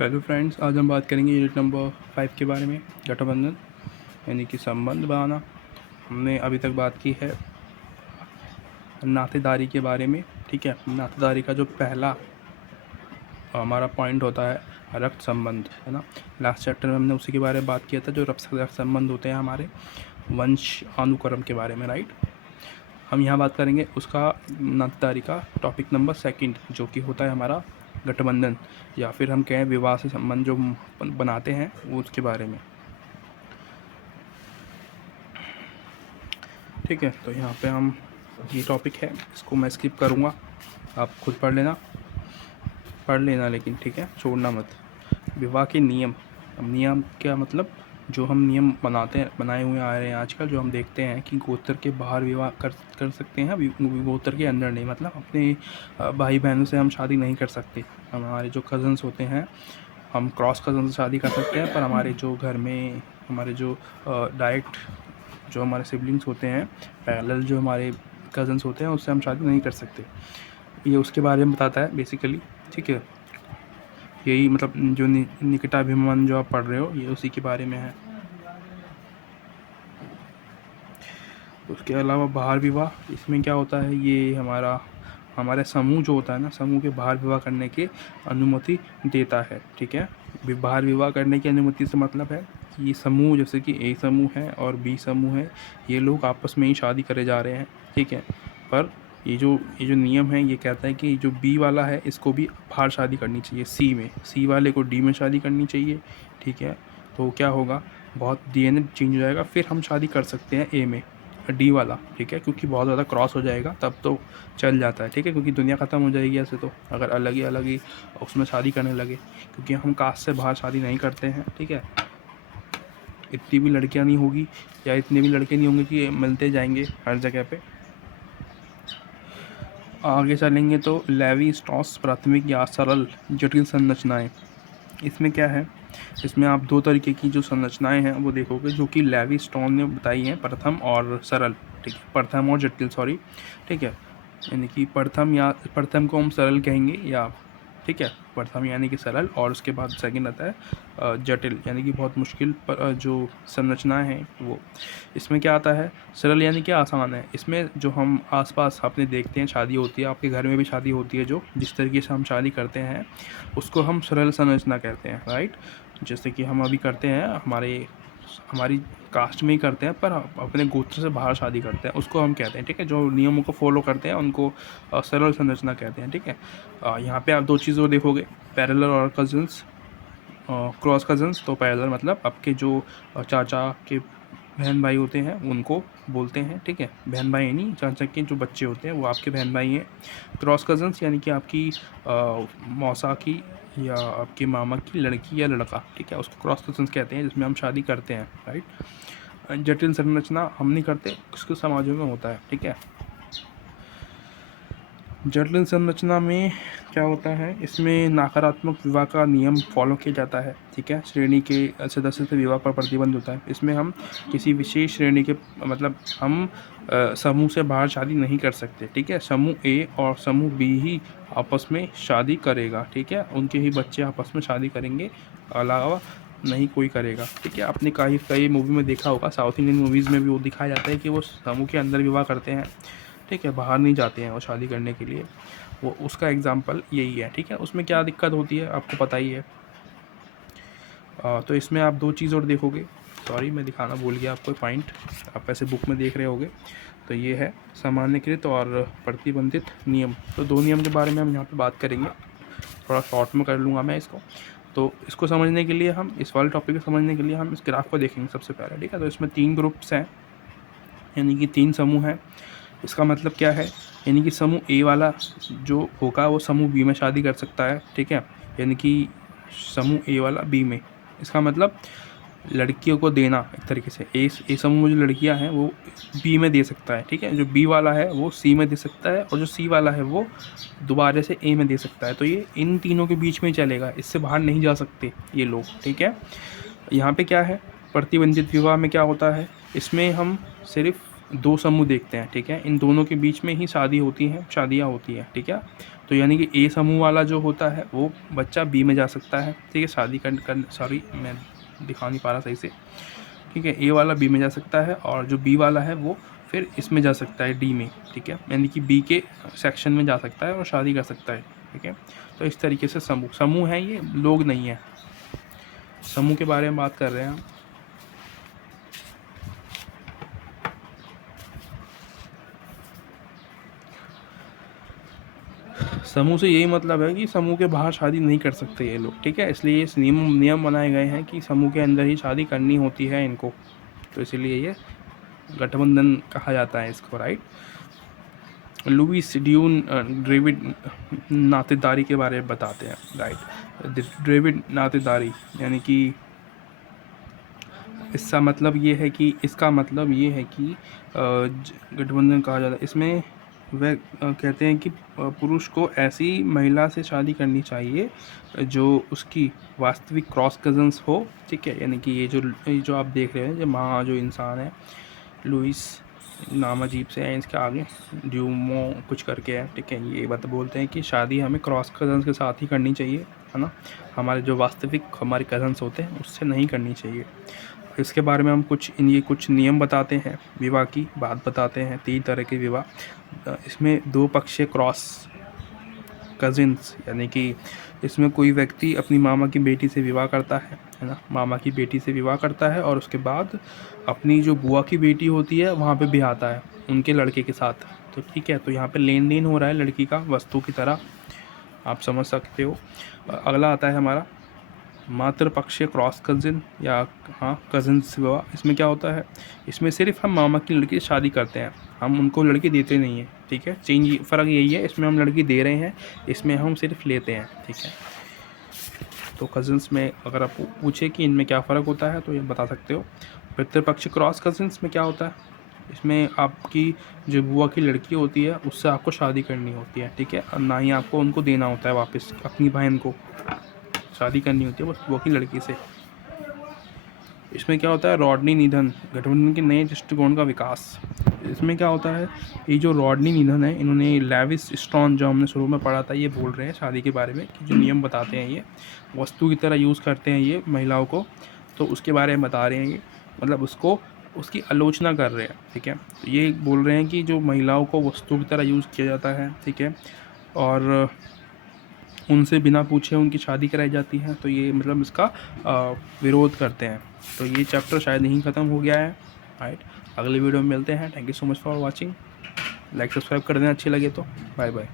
Hello friends, आज हम बात करेंगे यूनिट नंबर 5 के बारे में, गठबंधन यानी कि संबंध बनाना। हमने अभी तक बात की है नातेदारी के बारे में। ठीक है, नातेदारी का जो पहला हमारा पॉइंट होता है रक्त संबंध, है ना। लास्ट चैप्टर में हमने उसी के बारे में बात किया था, जो रक्त संबंध होते हैं हमारे वंश अनुक्रम के बारे में, राइट। हम यहाँ बात करेंगे उसका नातेदारी का टॉपिक नंबर 2, जो कि होता है हमारा गठबंधन, या फिर हम कहें विवाह से संबंध जो बनाते हैं वो उसके बारे में। ठीक है, तो यहाँ पे हम ये टॉपिक है, इसको मैं स्किप करूँगा, आप खुद पढ़ लेना लेकिन ठीक है, छोड़ना मत। विवाह के नियम। नियम क्या मतलब, जो हम नियम बनाए हुए आ रहे हैं आजकल, जो हम देखते हैं कि गोत्र के बाहर विवाह कर सकते हैं, गोत्र के अंदर नहीं। मतलब अपने भाई बहनों से हम शादी नहीं कर सकते। हमारे जो कज़न्स होते हैं, हम क्रॉस कज़न से शादी कर सकते हैं, पर हमारे जो घर में हमारे जो डायरेक्ट जो हमारे सिबलिंग्स होते हैं, पैरेलल जो हमारे कज़न्स होते हैं, उससे हम शादी नहीं कर सकते। ये उसके बारे में बताता है बेसिकली। ठीक है, यही मतलब जो निकटाभिमान जो आप पढ़ रहे हो, ये उसी के बारे में है। उसके अलावा बाहर विवाह, इसमें क्या होता है, ये हमारा समूह जो होता है ना, समूह के बाहर विवाह करने की अनुमति देता है। ठीक है, बाहर विवाह करने की अनुमति से मतलब है कि ये समूह, जैसे कि ए समूह है और बी समूह है, ये लोग आपस में ही शादी करे जा रहे हैं। ठीक है, पर ये जो नियम है, ये कहता है कि जो बी वाला है इसको भी बाहर शादी करनी चाहिए, सी में, सी वाले को डी में शादी करनी चाहिए। ठीक है, तो क्या होगा, बहुत डीएनए चेंज हो जाएगा, फिर हम शादी कर सकते हैं ए में, डी वाला। ठीक है, क्योंकि बहुत ज़्यादा क्रॉस हो जाएगा तब तो चल जाता है। ठीक है, क्योंकि दुनिया ख़त्म हो जाएगी ऐसे तो, अगर अलग ही उसमें शादी करने लगे, क्योंकि हम कास्ट से बाहर शादी नहीं करते हैं। ठीक है, इतनी भी लड़कियां नहीं होगी या इतने भी लड़के नहीं होंगे कि मिलते जाएंगे हर जगह पे। आगे चलेंगे तो लेवी स्ट्रॉस प्राथमिक या सरल जटिल संरचनाएं। इसमें क्या है, इसमें आप दो तरीके की जो संरचनाएं हैं वो देखोगे, जो कि लेवी स्ट्रॉस ने बताई हैं, प्रथम और सरल। ठीक है, प्रथम और जटिल, सॉरी। ठीक है, यानी कि प्रथम को हम सरल कहेंगे, या ठीक है, प्रथम यानी कि सरल, और उसके बाद सेकंड आता है जटिल, यानी कि बहुत मुश्किल पर जो संरचनाएं हैं वो। इसमें क्या आता है, सरल यानी कि आसान है। इसमें जो हम आसपास अपने देखते हैं शादी होती है, आपके घर में भी शादी होती है, जो जिस तरीके से हम शादी करते हैं उसको हम सरल संरचना कहते हैं, राइट। जैसे कि हम अभी करते हैं, हमारी कास्ट में ही करते हैं, पर अपने गोत्र से बाहर शादी करते हैं, उसको हम कहते हैं। ठीक है, जो नियमों को फॉलो करते हैं उनको सरल संरचना कहते हैं। ठीक है, यहाँ पे आप दो चीज़ों देखोगे, पैरेलल और कज़न्स, क्रॉस कज़न्स। तो पैरेलल मतलब आपके जो चाचा के बहन भाई होते हैं उनको बोलते हैं। ठीक है, बहन भाई नहीं, चाचा के जो बच्चे होते हैं वो आपके बहन भाई हैं। क्रॉस कज़न्स यानी कि आपकी मौसा की या आपके मामा की लड़की या लड़का। ठीक है, उसको क्रॉस कज़न्स कहते हैं, जिसमें हम शादी करते हैं, राइट। जटिल संरचना हम नहीं करते, उसके समाजों में होता है। ठीक है, जटिल संरचना में क्या होता है, इसमें नकारात्मक विवाह का नियम फॉलो किया जाता है। ठीक है, श्रेणी के सदस्य से विवाह पर प्रतिबंध होता है। इसमें हम किसी विशेष श्रेणी के, मतलब हम समूह से बाहर शादी नहीं कर सकते। ठीक है, समूह ए और समूह बी ही आपस में शादी करेगा। ठीक है, उनके ही बच्चे आपस में शादी करेंगे, अलावा नहीं कोई करेगा। ठीक है, आपने कई मूवी में देखा होगा, साउथ इंडियन मूवीज़ में भी वो दिखाया जाता है कि वो समूह के अंदर विवाह करते हैं। ठीक है, बाहर नहीं जाते हैं वो शादी करने के लिए, वो उसका एग्जाम्पल यही है। ठीक है, उसमें क्या दिक्कत होती है आपको पता ही है। तो इसमें आप दो चीज़ और देखोगे, सॉरी मैं दिखाना भूल गया आपको पॉइंट, आप ऐसे बुक में देख रहे होगे। तो ये है सामान्यकृत और प्रतिबंधित नियम। तो दो नियम के बारे में हम यहाँ पे बात करेंगे, थोड़ा शॉर्ट में कर लूँगा मैं इसको। तो इसको समझने के लिए, हम इस वाले टॉपिक को समझने के लिए हम इस ग्राफ को देखेंगे सबसे पहले। ठीक है, तो इसमें 3 ग्रुप्स हैं, यानी कि 3 समूह हैं। इसका मतलब क्या है, यानी कि समूह ए वाला जो होगा वो समूह बी में शादी कर सकता है। ठीक है, यानी कि समूह ए वाला बी में, इसका मतलब लड़कियों को देना एक तरीके से, ए समूह में जो लड़कियां हैं वो बी में दे सकता है। ठीक है, जो बी वाला है वो सी में दे सकता है, और जो सी वाला है वो दोबारा से ए में दे सकता है। तो ये इन तीनों के बीच में चलेगा, इससे बाहर नहीं जा सकते ये लोग। ठीक है, यहाँ पे क्या है, प्रतिबंधित विवाह में क्या होता है, इसमें हम सिर्फ 2 समूह देखते हैं। ठीक है, इन दोनों के बीच में ही शादियाँ होती हैं। ठीक है, तो यानी कि ए समूह वाला जो होता है वो बच्चा बी में जा सकता है, ठीक है, शादी कर सॉरी मैं दिखा नहीं पा रहा सही से, ठीक है, ए वाला बी में जा सकता है और जो बी वाला है वो फिर इसमें जा सकता है डी में, ठीक है, यानी कि बी के सेक्शन में जा सकता है और शादी कर सकता है, ठीक है। तो इस तरीके से समूह है, ये लोग नहीं है। समूह के बारे में बात कर रहे हैं हम। समूह से यही मतलब है कि समूह के बाहर शादी नहीं कर सकते ये लोग, ठीक है, इसलिए इस नियम बनाए गए हैं कि समूह के अंदर ही शादी करनी होती है इनको, तो इसीलिए ये गठबंधन कहा जाता है इसको, राइट। लुईस ड्यून डेविड नातेदारी के बारे में बताते हैं, राइट। डेविड नातेदारी यानी कि इसका मतलब ये है कि गठबंधन कहा जाता है। इसमें वह कहते हैं कि पुरुष को ऐसी महिला से शादी करनी चाहिए जो उसकी वास्तविक क्रॉस कजन्स हो, ठीक है, यानी कि ये जो आप देख रहे हैं, जो इंसान है लुईस, नाम अजीब से है इसके आगे, ड्यूमो कुछ करके है, ठीक है, ये बात बोलते हैं कि शादी हमें क्रॉस कजन्स के साथ ही करनी चाहिए, है ना, हमारे जो वास्तविक हमारे कजन्स होते हैं उससे नहीं करनी चाहिए। इसके बारे में हम कुछ नियम बताते हैं, विवाह की बात बताते हैं। 3 तरह के विवाह, इसमें 2 पक्षीय क्रॉस कजिन्स, यानी कि इसमें कोई व्यक्ति अपनी मामा की बेटी से विवाह करता है ना, मामा की बेटी से विवाह करता है और उसके बाद अपनी जो बुआ की बेटी होती है वहाँ पे ब्याहता है उनके लड़के के साथ, तो ठीक है, तो यहाँ पे लेन देन हो रहा है लड़की का वस्तु की तरह, आप समझ सकते हो। अगला आता है हमारा मातृपक्षीय क्रॉस कजिन या कजिन्स विवाह। इसमें क्या होता है, इसमें सिर्फ हम मामा की लड़की से शादी करते हैं, हम उनको लड़की देते नहीं हैं, ठीक है, फ़र्क यही है, इसमें हम लड़की दे रहे हैं, इसमें हम सिर्फ लेते हैं, ठीक है। तो कजिन्स में अगर आप पूछे कि इनमें क्या फ़र्क होता है तो ये बता सकते हो। पितृपक्षीय क्रॉस कजिन्स में क्या होता है, इसमें आपकी जो बुआ की लड़की होती है उससे आपको शादी करनी होती है, ठीक है, और ना ही आपको उनको देना होता है वापस, अपनी बहन को शादी करनी होती है बस बुआ की लड़की से। इसमें क्या होता है, रॉडनी निधन, गठबंधन के नए दृष्टिकोण का विकास। इसमें क्या होता है, ये जो रॉडनी निधन है, इन्होंने लेविस स्ट्रॉन जो हमने शुरू में पढ़ा था, ये बोल रहे हैं शादी के बारे में कि जो नियम बताते हैं ये वस्तु की तरह यूज़ करते हैं ये महिलाओं को, तो उसके बारे में बता रहे हैं ये, मतलब उसकी आलोचना कर रहे हैं, ठीक है। तो ये बोल रहे हैं कि जो महिलाओं को वस्तु की तरह यूज़ किया जाता है, ठीक है, और उनसे बिना पूछे उनकी शादी कराई जाती है, तो ये मतलब इसका विरोध करते हैं। तो ये चैप्टर शायद यहीं ख़त्म हो गया है, राइट। अगले वीडियो में मिलते हैं। Thank you so much for watching. Like subscribe कर देना अच्छी लगे तो। Bye bye.